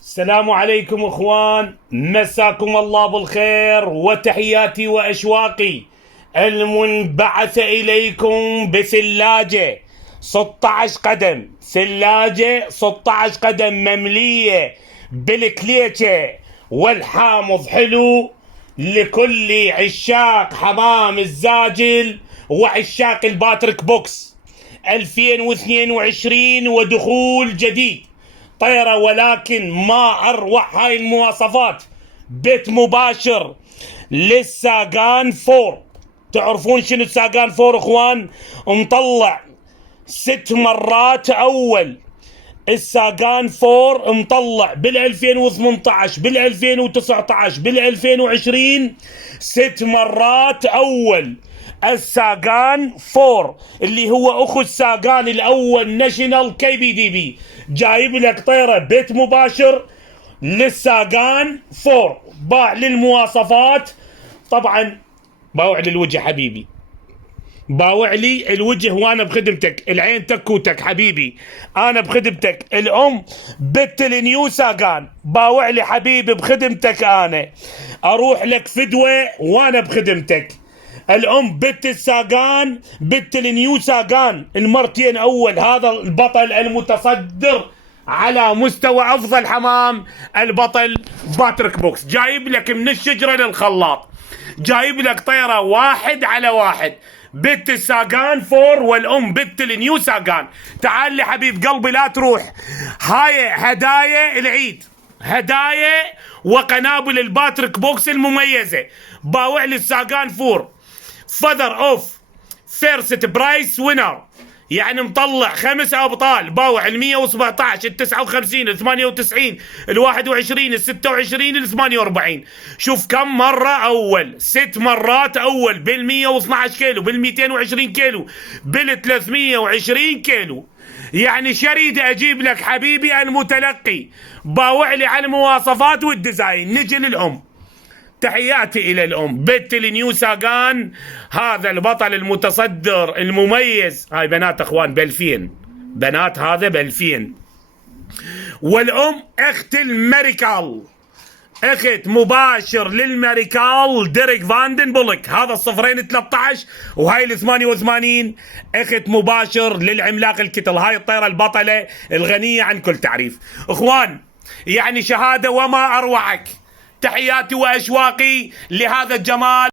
السلام عليكم اخوان، مساكم الله بالخير وتحياتي واشواقي المنبعثة اليكم بثلاجة 16 قدم، ثلاجة 16 قدم مملية بالكليتة والحامض حلو لكل عشاق حمام الزاجل وعشاق الباتريك بوكس 2022 ودخول جديد طيرة، ولكن ما أروع هاي المواصفات. بيت مباشر للساقان فور. تعرفون شنو الساقان فور اخوان؟ مطلع 6 مرات اول. الساقان فور مطلع بال2018 بال2019 بال2020 6 مرات اول. الساقان فور اللي هو اخو الساقان الاول ناشونال KBDB جايب لك طيرة بيت مباشر للساقان فور. باع للمواصفات طبعا، باوع للوجه حبيبي، باوع لي الوجه وانا بخدمتك، العين تكوتك حبيبي، انا بخدمتك. الام بت النيو ساقان، باوع لي حبيبي بخدمتك، انا اروح لك فدوة وانا بخدمتك. الام بت الساقان، بت النيو ساقان المرتين اول. هذا البطل المتصدر على مستوى افضل حمام، البطل باتريك بوكس، جايب لك من الشجرة للخلاط، جايب لك طيرة 1-على-1. بت الساقان فور والام بت النيو ساقان. تعال لي حبيب قلبي لا تروح، هاي هدايا العيد، هدايا وقنابل الباتريك بوكس المميزة. باوع لي الساقان فور فذر اوف فيرست برايس وينر، يعني مطلع 5 ابطال. باوع ال 117 ال 59 ال 98 ال 21 ال 26 ال 48. شوف كم مرة اول، 6 مرات اول بال 112 كيلو، بال 220 كيلو، بال 320 كيلو. يعني شريد اجيب لك حبيبي المتلقي. باوع لي على المواصفات والديزاين. نجي للام، تحياتي الى الام بت النيو ساقان، هذا البطل المتصدر المميز. هاي بنات اخوان ب2000 بنات، هذا ب2000. والام اخت الميريكال، اخت مباشر للميريكال ديريك فاندن بولك، هذا الصفرين 13 وهاي ال 88 اخت مباشر للعملاق الكتل. هاي الطيرة البطلة الغنية عن كل تعريف اخوان، يعني شهادة وما اروعك. تحياتي واشواقي لهذا الجمال.